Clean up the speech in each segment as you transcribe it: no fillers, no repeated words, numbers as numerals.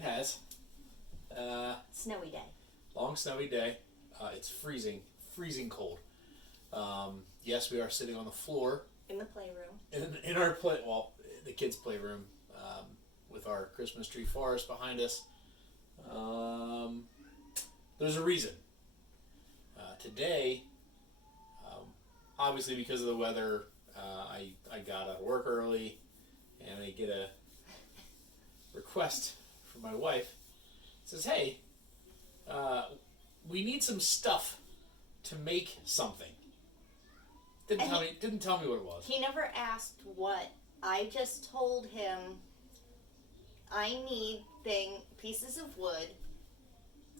It has. Snowy day. Long snowy day. It's freezing cold. Yes, we are sitting on the floor. In the playroom. In our the kids' playroom, with our Christmas tree forest behind us. There's a reason. Today, obviously because of the weather, I got out of work early, and I get a request from my wife. It says, "Hey, we need some stuff to make something." Didn't tell me what it was. He never asked what. I just told him I need pieces of wood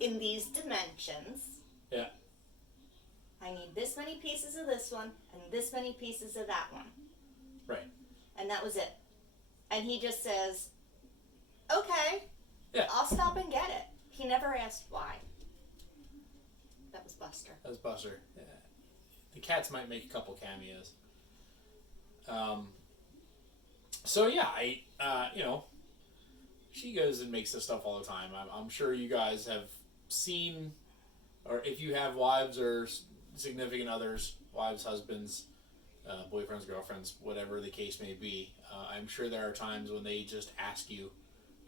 in these dimensions. Yeah. I need this many pieces of this one and this many pieces of that one. Right. And that was it. And he just says, "Okay, yeah, I'll stop and get it." He never asked why. That was Buster. Yeah. The cats might make a couple cameos. So yeah, she goes and makes this stuff all the time. I'm sure you guys have seen, or if you have wives or significant others, wives, husbands, boyfriends, girlfriends, whatever the case may be, I'm sure there are times when they just ask you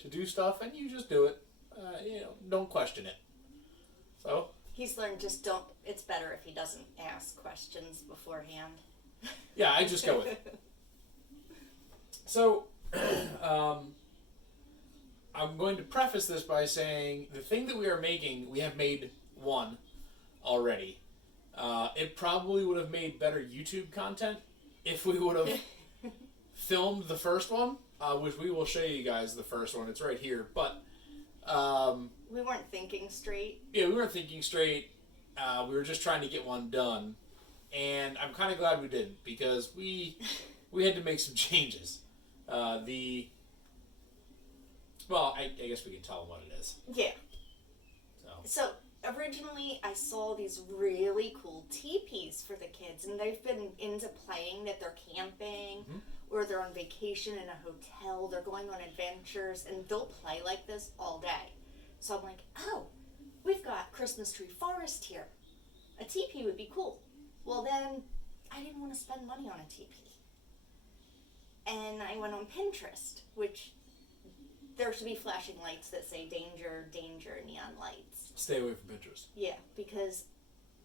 to do stuff and you just do it. Don't question it. So he's learned it's better if he doesn't ask questions beforehand. Yeah, I just go with it. So, I'm going to preface this by saying the thing that we are making, we have made one already. It probably would have made better YouTube content if we would have filmed the first one, which we will show you guys the first one. It's right here. But we weren't thinking straight. Yeah, we weren't thinking straight. We were just trying to get one done. And I'm kind of glad we didn't, because we had to make some changes. I guess we can tell them what it is. Yeah. So originally I saw these really cool teepees for the kids, and they've been into playing that they're camping, or they're on vacation in a hotel, they're going on adventures, and they'll play like this all day. So I'm like, oh, we've got Christmas tree forest here. A teepee would be cool. Well, then I didn't want to spend money on a teepee. And I went on Pinterest, which there should be flashing lights that say danger, danger, neon lights. Stay away from Pinterest. Yeah, because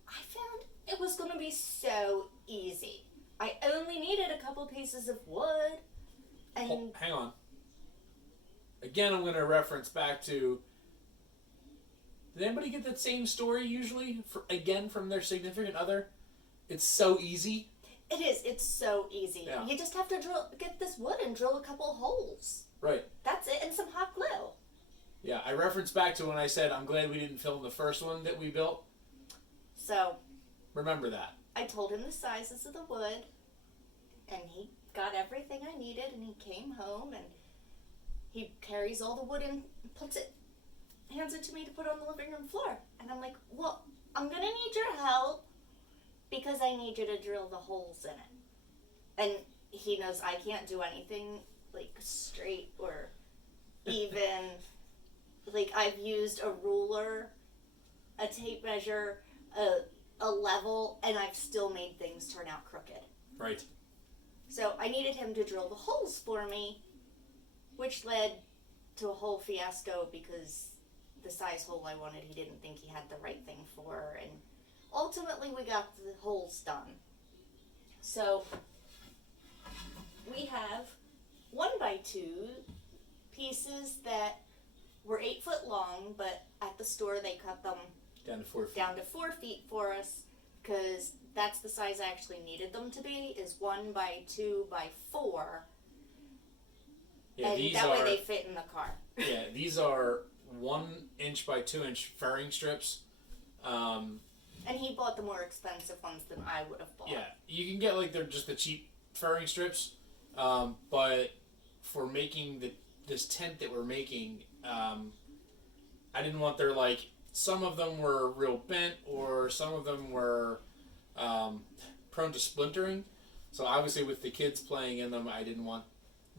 I found it was going to be so easy. I only needed a couple pieces of wood. And hang on. Again, I'm going to reference back to, did anybody get that same story usually, from their significant other? It's so easy. It is. It's so easy. Yeah. You just have to get this wood and drill a couple holes. Right. That's it, and some hot glue. Yeah, I referenced back to when I said I'm glad we didn't film the first one that we built. So, remember that. I told him the sizes of the wood, and he got everything I needed, and he came home, and he carries all the wood and hands it to me to put on the living room floor. And I'm like, well, I'm going to need your help, because I need you to drill the holes in it. And he knows I can't do anything like straight or even. Like, I've used a ruler, a tape measure, a level, and I've still made things turn out crooked. Right. So I needed him to drill the holes for me, which led to a whole fiasco because the size hole I wanted, he didn't think he had the right thing for, and ultimately we got the holes done. So we have 1x2 pieces that were 8 foot long, but at the store they cut them down to 4 feet. Down to 4 feet for us, because that's the size I actually needed them to be, is 1x2x4. Yeah, and that way they fit in the car. Yeah, these are 1 inch by 2 inch furring strips. And he bought the more expensive ones than I would have bought. Yeah, you can get they're just the cheap furring strips, but for making this tent that we're making, I didn't want some of them were real bent, or some of them were prone to splintering. So obviously with the kids playing in them, I didn't want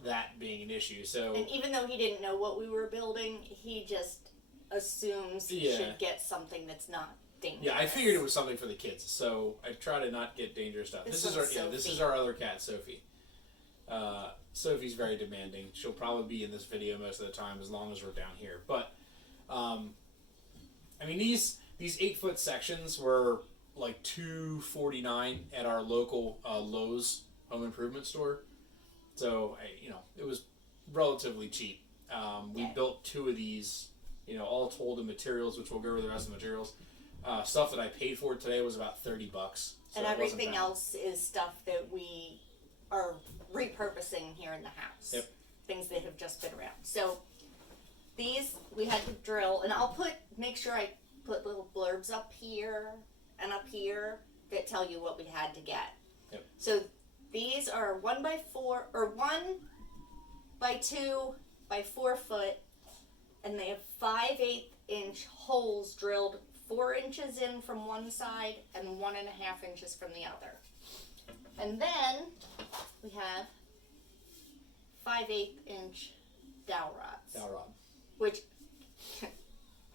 that being an issue. So, and even though he didn't know what we were building, he just assumes he should get something that's not dangerous. Yeah, I figured it was something for the kids, so I try to not get dangerous stuff. This is our other cat, Sophie. Sophie's very demanding. She'll probably be in this video most of the time as long as we're down here. But I mean, these 8-foot sections were like $249 at our local Lowe's home improvement store. So it was relatively cheap. We built 2 of these. All told in materials, which we'll go over the rest of the materials. Stuff that I paid for today was about $30. So and everything else is stuff that we are repurposing here in the house. Yep. Things that have just been around. So these we had to drill, and I'll make sure I put little blurbs up here and up here that tell you what we had to get. Yep. So these are 1x4 or 1x2 by 4 foot, and they have 5/8 inch holes drilled 4 inches in from one side and 1.5 inches from the other. And then we have 5/8 inch dowel rods. Dowel rod. Which,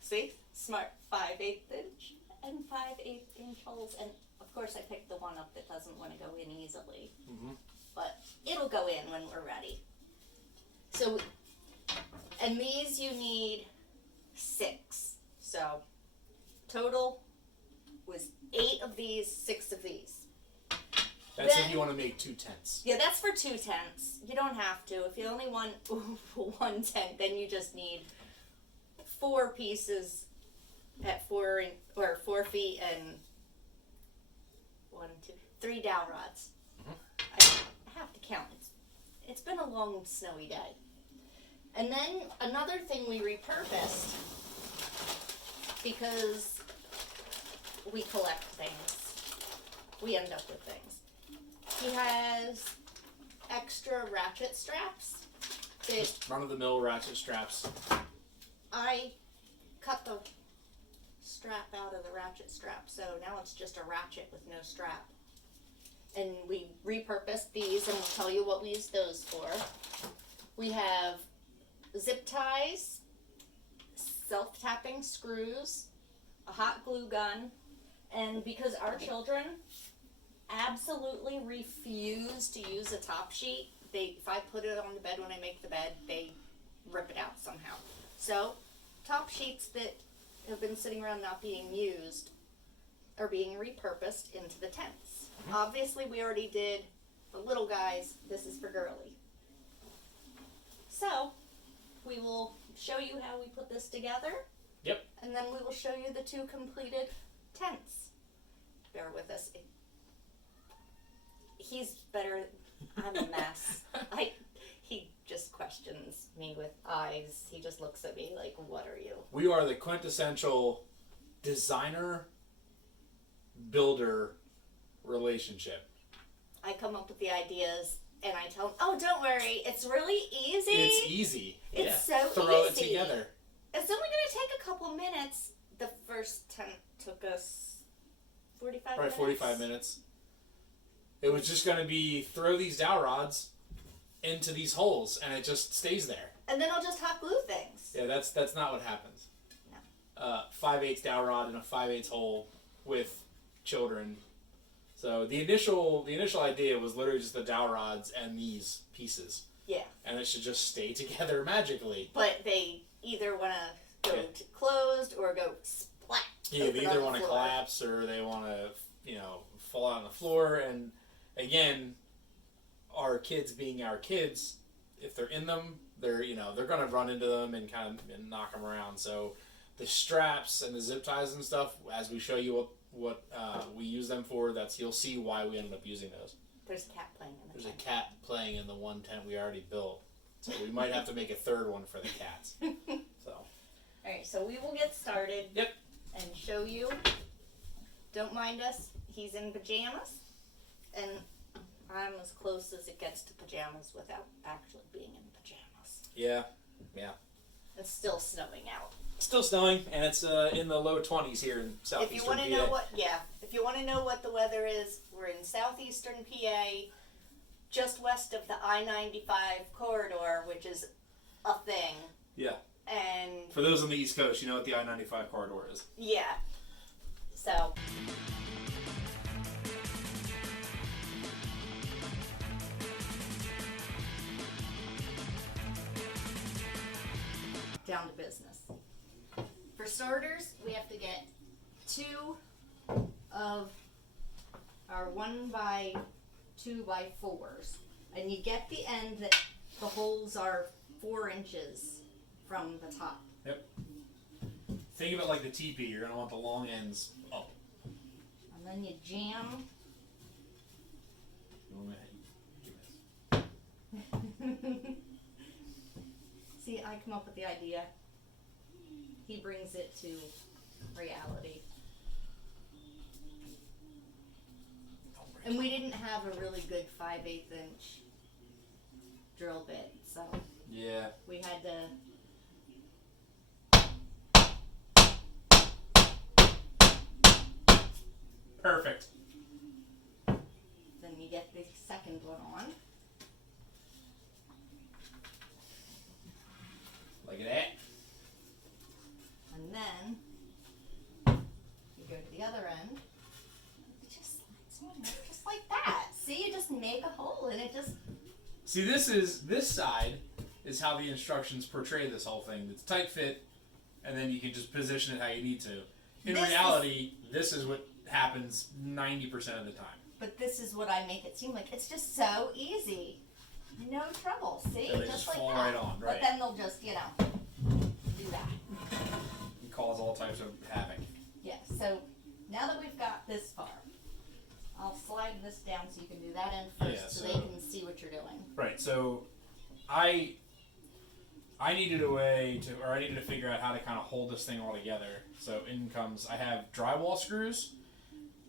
see, smart, 5/8 inch and 5/8 inch holes. And of course I picked the one up that doesn't want to go in easily. Mm-hmm. But it'll go in when we're ready. So, and these you need 6. So, total was 8 of these, 6 of these. That's if you want to make 2 tents. Yeah, that's for 2 tents. You don't have to. If you only want 1 tent, then you just need 4 pieces at 4 feet and 3 dowel rods. Mm-hmm. I have to count. It's been a long snowy day. And then another thing we repurposed, because we collect things, we end up with things. He has extra ratchet straps. Just run-of-the-mill ratchet straps. I cut the strap out of the ratchet strap, so now it's just a ratchet with no strap. And we repurposed these, and we'll tell you what we use those for. We have zip ties, self-tapping screws, a hot glue gun, and because our children absolutely refuse to use a top sheet, if I put it on the bed when I make the bed, they rip it out somehow. So, top sheets that have been sitting around not being used are being repurposed into the tents. Mm-hmm. Obviously, we already did the little guys. This is for girly. So, we will show you how we put this together. Yep. And then we will show you the 2 completed tents. Bear with us. He's better. I'm a mess. He just questions me with eyes. He just looks at me like, what are you? We are the quintessential designer builder relationship. I come up with the ideas and I tell him, oh, don't worry, it's really easy. It's easy. It's yeah. so Throw easy. it together. It's only going to take a couple minutes. The first tent took us 45 minutes. 45 minutes. It was just going to be throw these dowel rods into these holes, and it just stays there. And then I'll just hot glue things. Yeah, that's not what happens. No. 5/8 dowel rod in a 5/8 hole with children. So the initial idea was literally just the dowel rods and these pieces. Yeah. And it should just stay together magically. But they either want to go closed or go splat. Yeah, they either want to collapse or they want to, fall out on the floor. And again, our kids being our kids, if they're in them, they're going to run into them and kind of knock them around. So the straps and the zip ties and stuff, as we show you what we use them for, you'll see why we ended up using those. There's a cat playing in the tent. There's a cat playing in the one tent we already built. So we might have to make a third one for the cats. So. Alright, so we will get started. Yep. And show you. Don't mind us. He's in pajamas. And I'm as close as it gets to pajamas without actually being in pajamas. Yeah. It's still snowing out. Still snowing, and it's in the low 20s here in southeastern PA. If you want to know what the weather is, we're in southeastern PA, just west of the I-95 corridor, which is a thing. Yeah. And For those on the East Coast, you know what the I-95 corridor is. yeah. So down to business. For starters, we have to get 2 of our 1x2x4s, and you get the end that the holes are 4 inches from the top. Yep. Think of it like the teepee. You're gonna want the long ends up. And then you jam. See, I come up with the idea. He brings it to reality. And we didn't have a really good 5/8 inch drill bit, so Yeah. we had to. Perfect. Then you get the second one on. Like that. And then you go to the other end. It just slides on just like that. See, you just make a hole and it just. See, this side is how the instructions portray this whole thing. It's tight fit, and then you can just position it how you need to. In reality, this is what happens 90% of the time. But this is what I make it seem like. It's just so easy. No trouble. See? So they just just like fall that. right on, right. But then they'll just, do that. And cause all types of havoc. Yeah, so now that we've got this far, I'll slide this down so you can do that end first Yeah, so they can see what you're doing. Right, so I needed I needed to figure out how to kind of hold this thing all together. So in comes, I have drywall screws,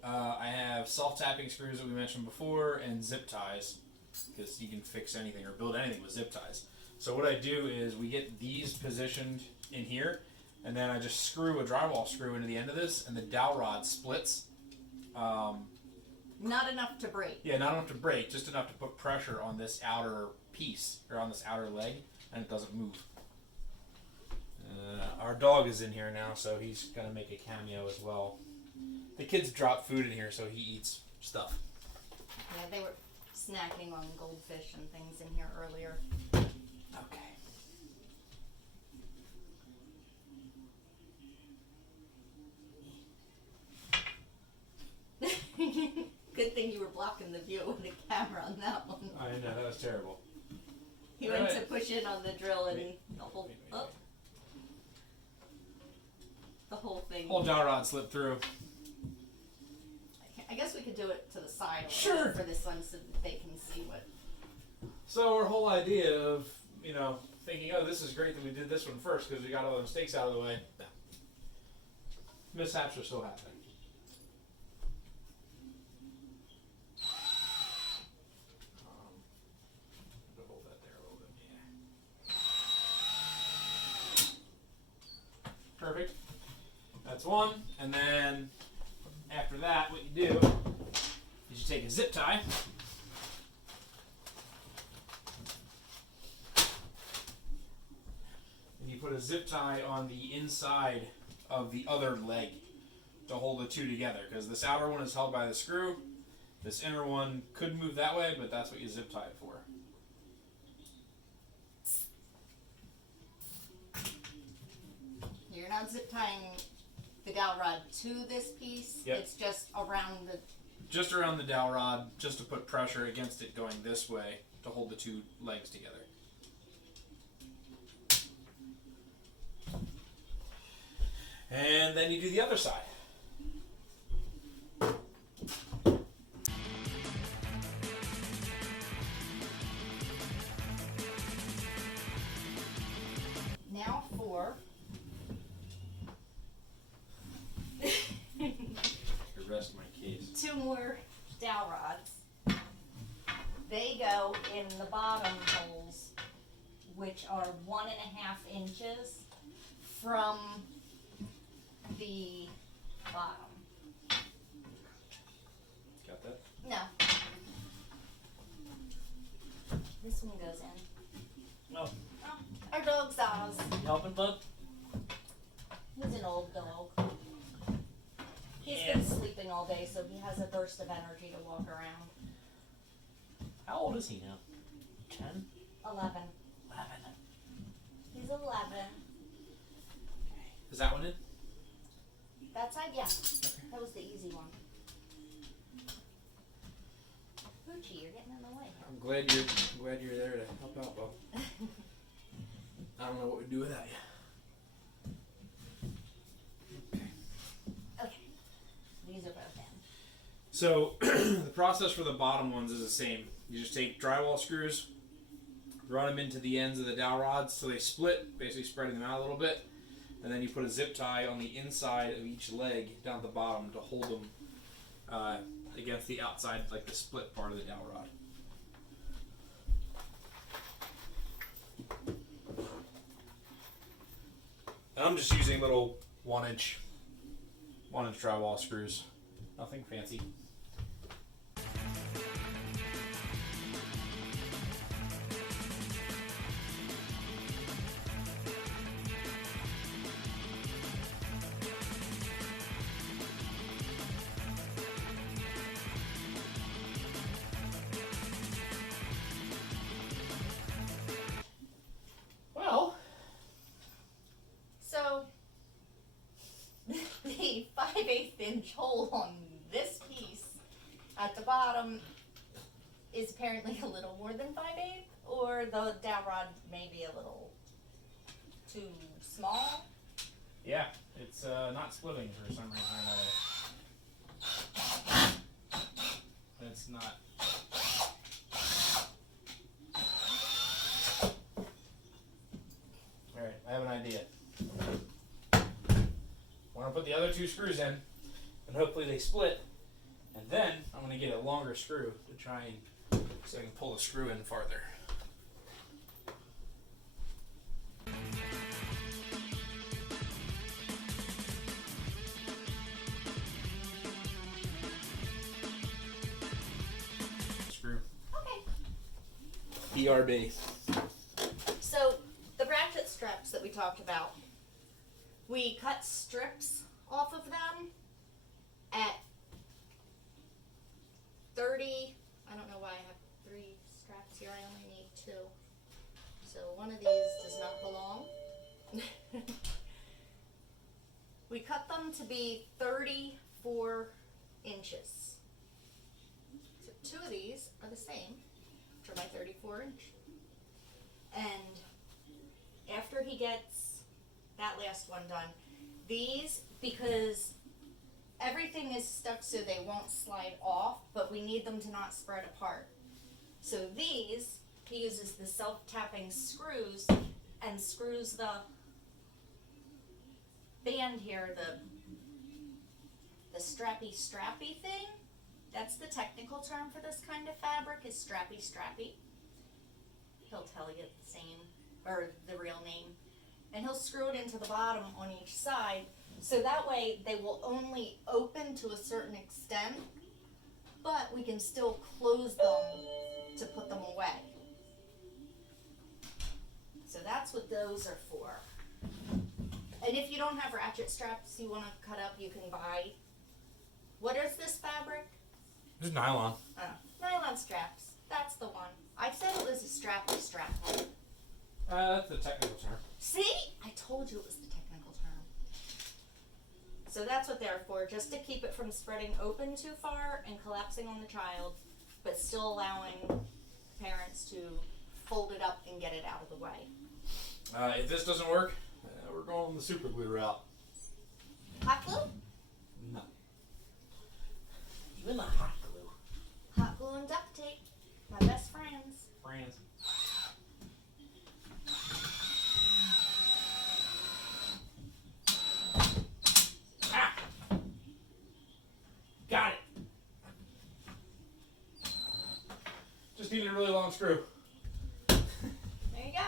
I have self-tapping screws that we mentioned before, and zip ties, because you can fix anything or build anything with zip ties. So what I do is we get these positioned in here, and then I just screw a drywall screw into the end of this, and the dowel rod splits. Not enough to break. Yeah, not enough to break, just enough to put pressure on this outer piece, or on this outer leg, and it doesn't move. Our dog is in here now, so he's going to make a cameo as well. The kids drop food in here, so he eats stuff. Yeah, they were snacking on goldfish and things in here earlier. Okay. Good thing you were blocking the view with the camera on that one. I know, that was terrible. He went to push in on the drill and the whole the whole thing. Whole dowel rod slipped through. I guess we could do it to the side Sure. for this one so that they can see what. So our whole idea of, thinking, oh, this is great that we did this one first because we got all the mistakes out of the way. No. Mishaps are still happening. Hold that there a little bit, yeah. Perfect. That's one, and then after that, what you do is you take a zip tie. And you put a zip tie on the inside of the other leg to hold the two together, because this outer one is held by the screw. This inner one could move that way, but that's what you zip tie it for. You're not zip tying the dowel rod to this piece. Yep. It's just around the. Just around the dowel rod, just to put pressure against it going this way to hold the two legs together. And then you do the other side. Now for. The rest of my case. 2 more dowel rods. They go in the bottom holes, which are 1.5 inches from the bottom. Got that? No. This one goes in. Oh, Oh, our dog's Oz. you helping, bud? He's an old dog. He's been sleeping all day, so he has a burst of energy to walk around. How old is he now? 10? 11. 11. He's 11. Is that one in? That side, yeah. That was the easy one. Poochie, you're getting in the way. I'm glad you're there to help out, Bob. I don't know what we'd do without you. Okay. These are both in. So the process for the bottom ones is the same. You just take drywall screws, run them into the ends of the dowel rods so they split, basically spreading them out a little bit, and then you put a zip tie on the inside of each leg down at the bottom to hold them against the outside, like the split part of the dowel rod. And I'm just using little 1-inch drywall screws. Nothing fancy. Well, So, the 5/8 inch hole on this piece at the bottom is apparently a little more than 5/8, or the dowel rod may be a little too small. yeah, it's not splitting for some reason or another. It's not. Alright, I have an idea. I'm going to put the other 2 screws in, and hopefully they split, and then I'm going to get a longer screw to try and, so I can pull the screw in farther. Screw. Okay. BRB. So, the ratchet straps that we talked about, we cut strips off of them at 30, I don't know why I have 3 straps here, I only need 2. So one of these does not belong. We cut them to be 34 inches. So 2 of these are the same for my 34 inch. And after he gets that last one done, these, because everything is stuck so they won't slide off, but we need them to not spread apart. So these, he uses the self-tapping screws and screws the band here, the strappy thing. That's the technical term for this kind of fabric, is strappy. He'll tell you the same, or the real name. And he'll screw it into the bottom on each side, so that way they will only open to a certain extent, but we can still close them to put them away. So that's what those are for. And if you don't have ratchet straps you want to cut up, you can buy, what is this fabric? This is nylon. Nylon straps. That's the one. I said it was a strappy strap. That's the technical term. See? I told you it was the technical term. So that's what they're for, just to keep it from spreading open too far and collapsing on the child, but still allowing parents to fold it up and get it out of the way. If this doesn't work, we're going the super glue route. Hot glue? No. You in the hot glue. Hot glue and duct tape. My best friends. Friends. Ah! Got it. Just needed a really long screw. There you go.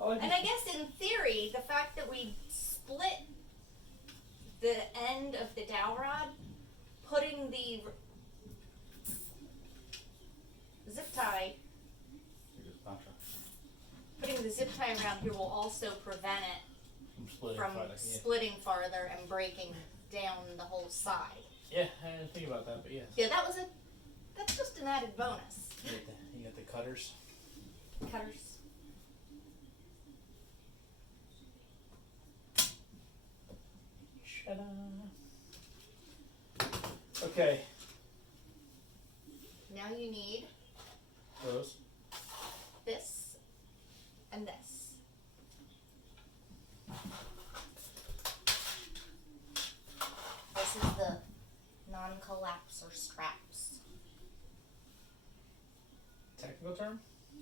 I like And I guess in theory, the fact that we split the end of the dowel rod, putting the zip tie, Here goes Patra. putting the zip tie around here will also prevent it From splitting from farther. splitting farther and breaking down the whole side. Yeah, I didn't think about that, but yes. Yeah, that's just an added bonus. You got the cutters. Cutters. Ta-da. Okay. Now you need Those. this and this. This is the non-collapsor straps. Technical term?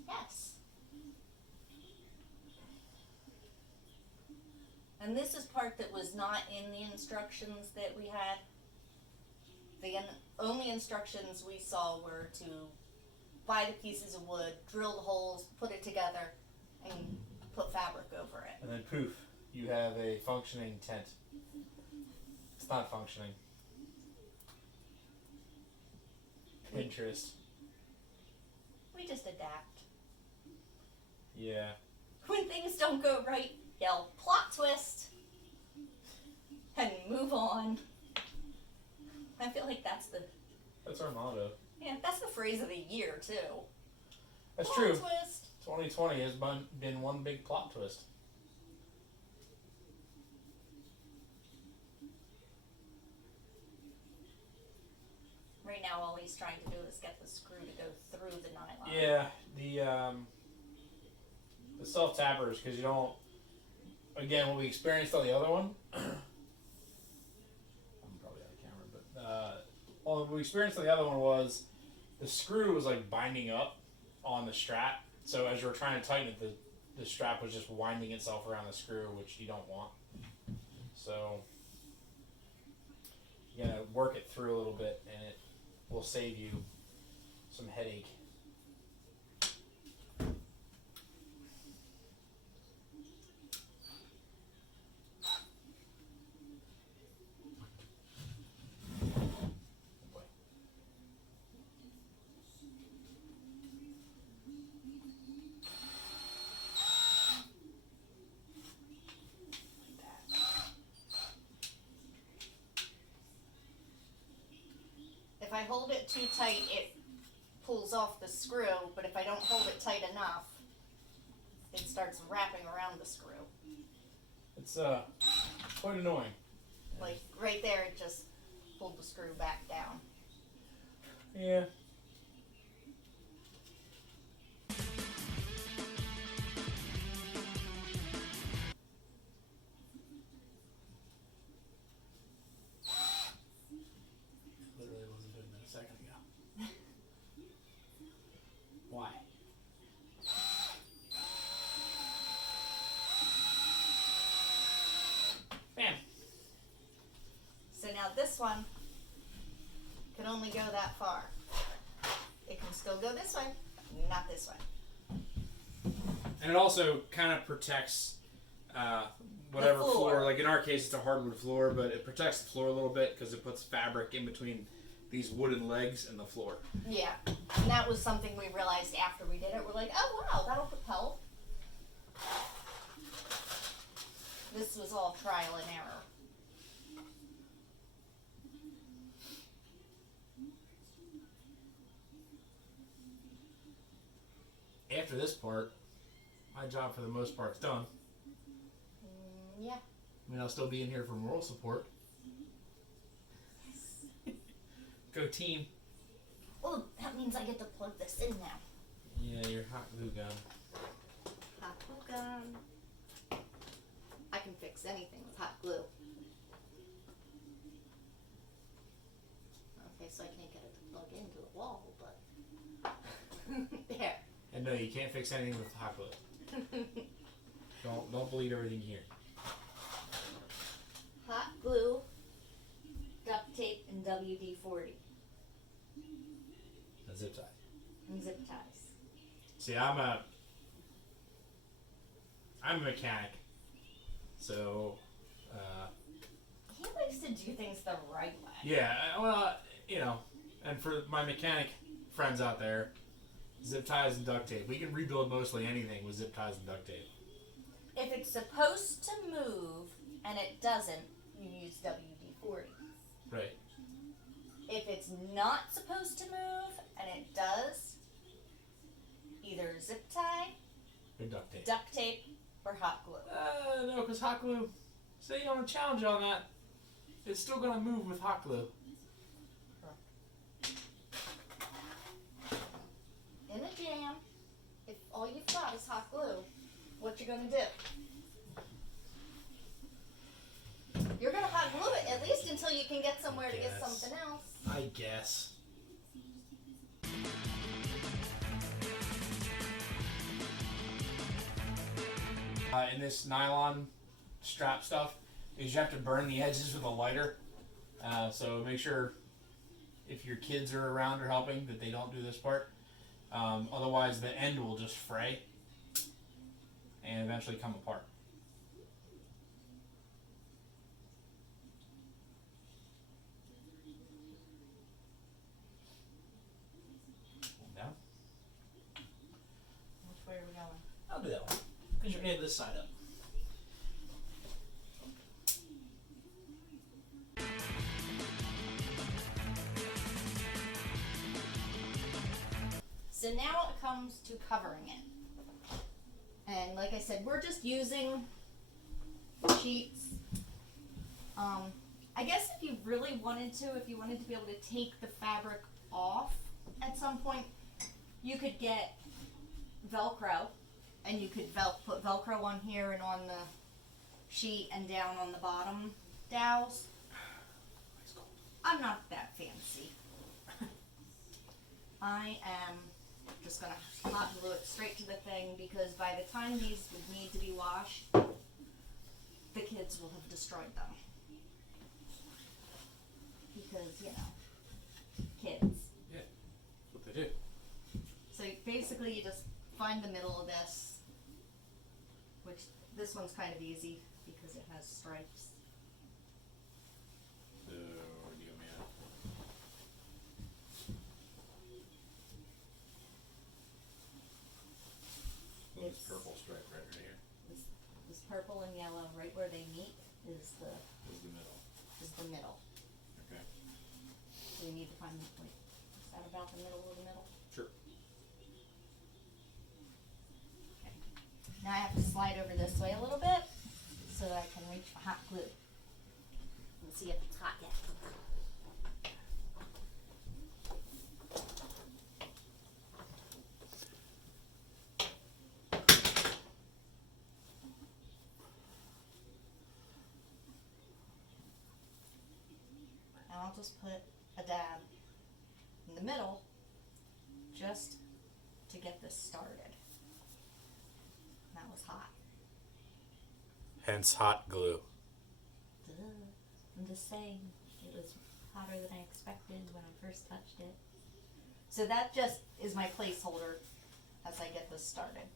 Yes. And this is part that was not in the instructions that we had. The only instructions we saw were to buy the pieces of wood, drill the holes, put it together, and put fabric over it. And then poof, you have a functioning tent. It's not functioning. Pinterest. We just adapt. Yeah. When things don't go right, yell plot twist and move on. I feel like that's That's our motto. that's the phrase of the year too. That's Plot true. twist. 2020 has been one big plot twist. Right now, all he's trying to do is get the screw to go through the nylon. Yeah, the self tappers, because you don't. Again, what we experienced on the other one, I'm probably out of camera, but what we experienced on the other one was the screw was like binding up on the strap. So as you were trying to tighten it, the strap was just winding itself around the screw, which you don't want. So you gotta work it through a little bit, and it will save you some headache. If I hold it too tight, it pulls off the screw, but if I don't hold it tight enough, it starts wrapping around the screw. It's quite annoying. Like right there, it just pulled the screw back down. Yeah. Literally wasn't doing that a second ago. Why? Bam. So now this one can only go that far. It can still go this way, not this way. And it also kind of protects whatever The floor. Like in our case, it's a hardwood floor, but it protects the floor a little bit because it puts fabric in between these wooden legs and the floor. Yeah, and that was something we realized after we did it. We're like, oh wow, that'll help. This was all trial and error. After this part, my job for the most part is done. Yeah. I mean, I'll still be in here for moral support. Go team. Oh, that means I get to plug this in now. Yeah, your hot glue gun. Hot glue gun. I can fix anything with hot glue. Okay, so I can't get it to plug into the wall, but there. And no, you can't fix anything with hot glue. Don't believe everything here. Hot glue, duct tape, and WD-40. A zip tie. And zip ties. See, I'm a mechanic, so He likes to do things the right way. yeah. Well, you know, and for my mechanic friends out there, Zip ties and duct tape. We can rebuild mostly anything with zip ties and duct tape. If it's supposed to move and it doesn't, you use WD-40. Right. If it's not supposed to move and it does, either zip tie, Or duct tape, or hot glue. No, because hot glue, say you want to challenge on that, it's still going to move with hot glue. In a jam, if all you've got is hot glue, what you gonna do? You're gonna hot glue it at least until you can get somewhere to get something else. I guess. In this nylon strap stuff, is you have to burn the edges with a lighter. So make sure if your kids are around or helping that they don't do this part. Otherwise, the end will just fray and eventually come apart. Down. Which way are we going? I'll do that one because you're going to this side up. So now it comes to covering it. And like I said, we're just using sheets. I guess if you really wanted to, if you wanted to be able to take the fabric off at some point, you could get Velcro, and you could put Velcro on here and on the sheet and down on the bottom dowels. I'm not that fancy. I am just gonna hot glue it straight to the thing because by the time these would need to be washed, the kids will have destroyed them. Because, you know, kids. Yeah, that's what they do. So basically you just find the middle of this, which this one's kind of easy because it has stripes. This purple stripe right here This purple and yellow, right where they meet, is the middle. Okay. So you need to find the point. Is that about the middle of the middle? Sure. Okay. Now I have to slide over this way a little bit so that I can reach for hot glue. Let's see if it's hot yet. I'll just put a dab in the middle just to get this started. That was hot. Hence hot glue. Duh. I'm just saying, it was hotter than I expected when I first touched it. So that just is my placeholder as I get this started.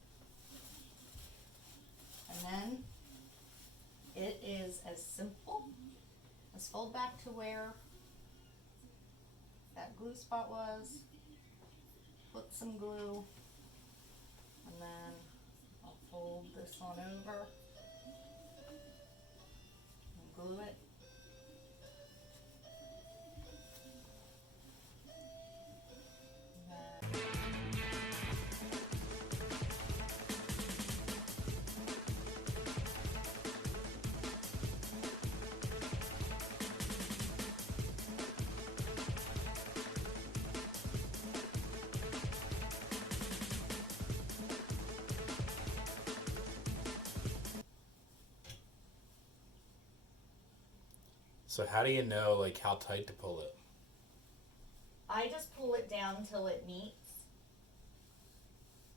And then it is as simple as fold back to where that glue spot was, put some glue, and then I'll fold this on over and glue it. And then So how do you know like how tight to pull it? I just pull it down until it meets,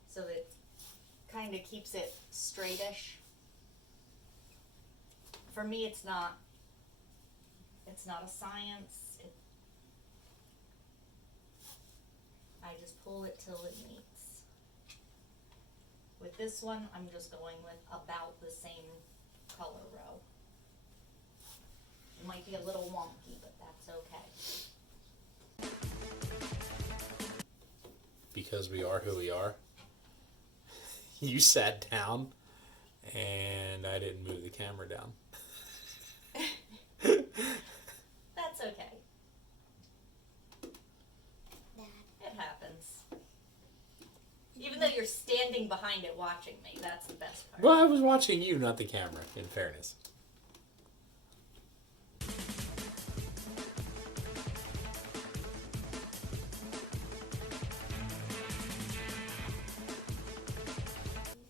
so that it kind of keeps it straightish. For me, it's not a science. I just pull it till it meets. With this one, I'm just going with about the same color row. It might be a little wonky, but that's okay. because we are who we are, you sat down and I didn't move the camera down. That's okay. It happens. Even though you're standing behind it watching me, that's the best part. Well, I was watching you, not the camera, in fairness.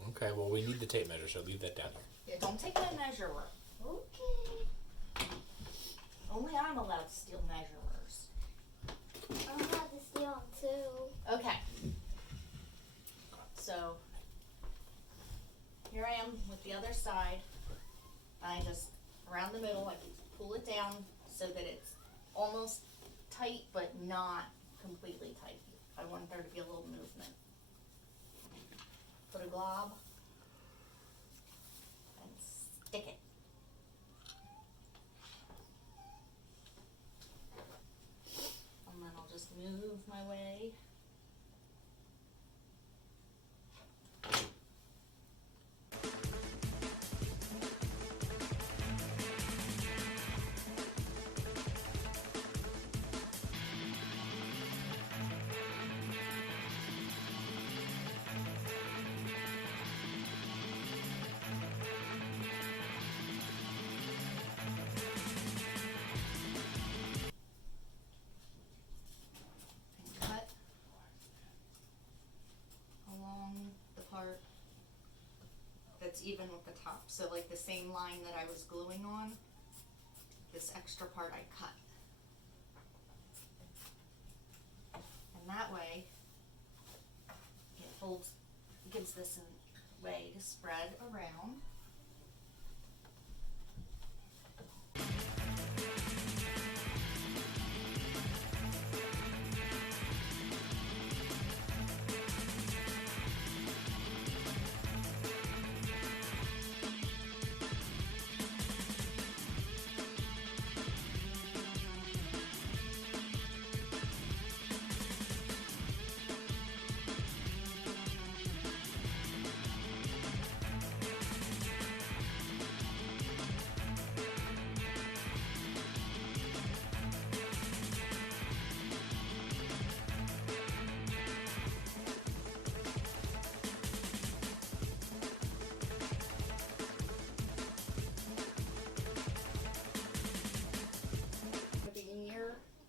Okay, well, we need the tape measure, so leave that down here. Yeah, don't take my measurer. Okay. Only I'm allowed to steal measurers. I'm allowed to steal them too. Okay. So, here I am with the other side. I just, around the middle, I pull it down so that it's almost tight, but not completely tight. I want there to be a little movement. Put a glob and stick it. And then I'll just move my way. Cut along the part that's even with the top. So like the same line that I was gluing on, this extra part I cut. And that way, it holds, gives this a way to spread around.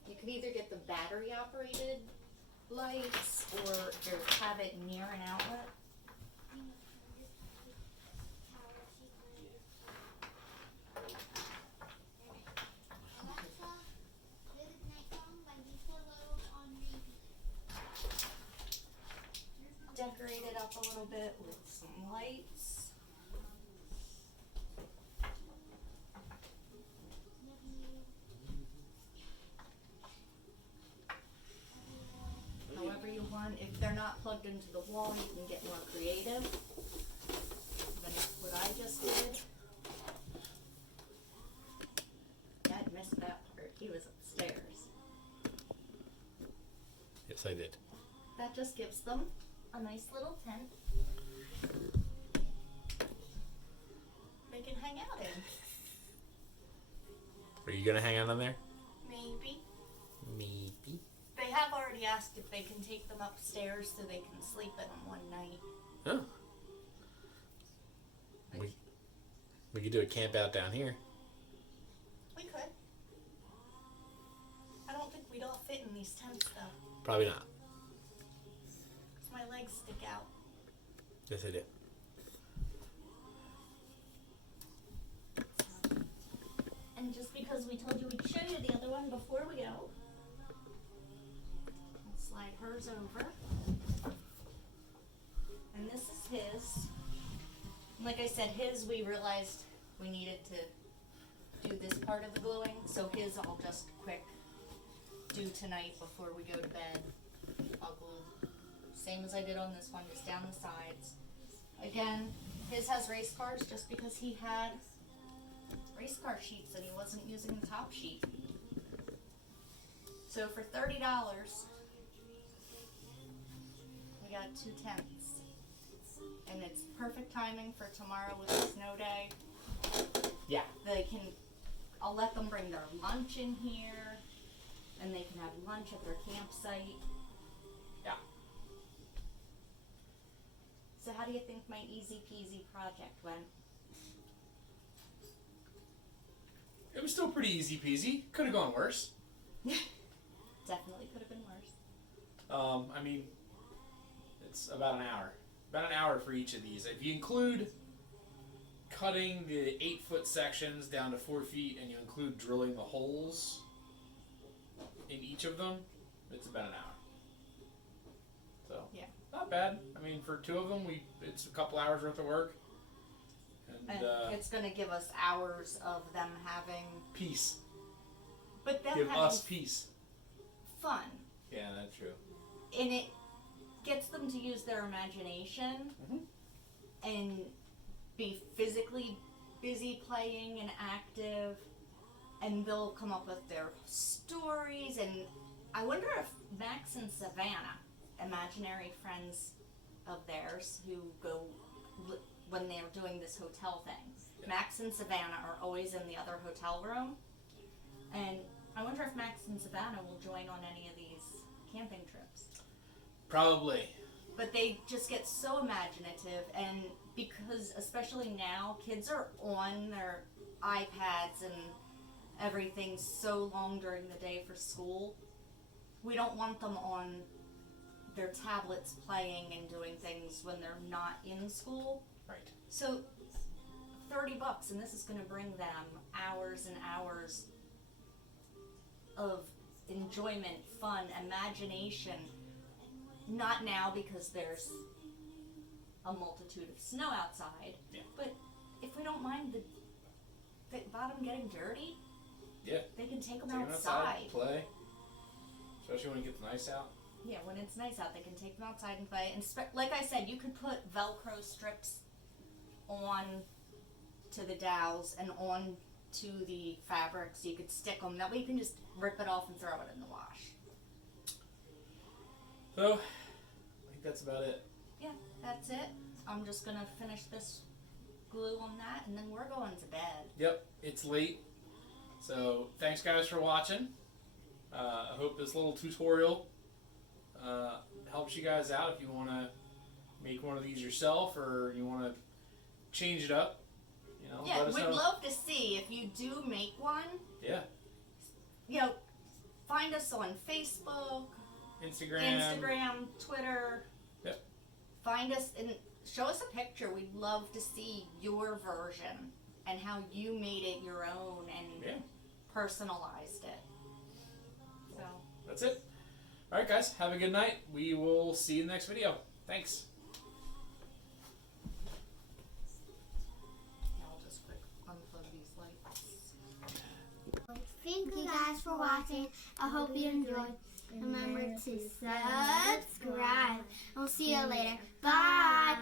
You can either get the battery operated lights or have it near an outlet. Alexa, visit night song by Lisa Loeb on repeat. Decorate it up a little bit with some lights. However you want. If they're not plugged into the wall, you can get more creative than what I just did. Dad missed that part. He was upstairs. Yes, I did. That just gives them a nice little tent they can hang out in. Are you going to hang out on there? Maybe. Maybe. They have already asked if they can take them upstairs so they can sleep in them one night. Oh. We could do a camp out down here. We could. I don't think we'd all fit in these tents though. Probably not. 'Cause my legs stick out. Yes, I did. And just because we told you we'd show you the other one before we go, let's slide hers over. And this is his. And like I said, his we realized we needed to do this part of the gluing, so his I'll just quick do tonight before we go to bed. I'll glue same as I did on this one, just down the sides. Again, his has race cars just because he had race car sheets and he wasn't using the top sheet. So for $30, got 2 tents. And it's perfect timing for tomorrow with the snow day. Yeah. I'll let them bring their lunch in here, and they can have lunch at their campsite. Yeah. So how do you think my easy peasy project went? It was still pretty easy peasy. Could have gone worse. Definitely could have been worse. I mean, it's about an hour. About an hour for each of these. If you include cutting the 8-foot sections down to 4 feet and you include drilling the holes in each of them, it's about an hour. So, Yeah. not bad. I mean, for 2 of them, it's a couple hours worth of work. And it's going to give us hours of them having... Peace. But them Give having us peace. fun. Yeah, that's true. And it gets them to use their imagination and be physically busy playing and active, and they'll come up with their stories. And I wonder if Max and Savannah, imaginary friends of theirs who go when they're doing this hotel thing, Max and Savannah are always in the other hotel room, and I wonder if Max and Savannah will join on any of these camping trips. Probably. But they just get so imaginative, and because especially now kids are on their iPads and everything so long during the day for school, we don't want them on their tablets playing and doing things when they're not in school. Right. So $30, and this is going to bring them hours and hours of enjoyment, fun, imagination. Not now because there's a multitude of snow outside, but if we don't mind the bottom getting dirty, they can take them outside. Play. Especially when it gets nice out. Yeah, when it's nice out, they can take them outside and play. And like I said, you could put Velcro strips on to the dowels and on to the fabric, so you could stick them. That way you can just rip it off and throw it in the wash. So, I think that's about it. Yeah, that's it. I'm just gonna finish this glue on that, and then we're going to bed. Yep, it's late. So, thanks guys for watching. I hope this little tutorial helps you guys out if you want to make one of these yourself, or you want to change it up. You know, Yeah, let us we'd know. love to see if you do make one. Yeah. You know, find us on Facebook, Instagram, Twitter. Yep. Find us and show us a picture. We'd love to see your version and how you made it your own and personalized it. So That's it. All right, guys. Have a good night. We will see you in the next video. Thanks. I'll just quick unplug these lights. Thank you guys for watching. I hope you enjoyed. Remember to subscribe. We'll see you later. Bye.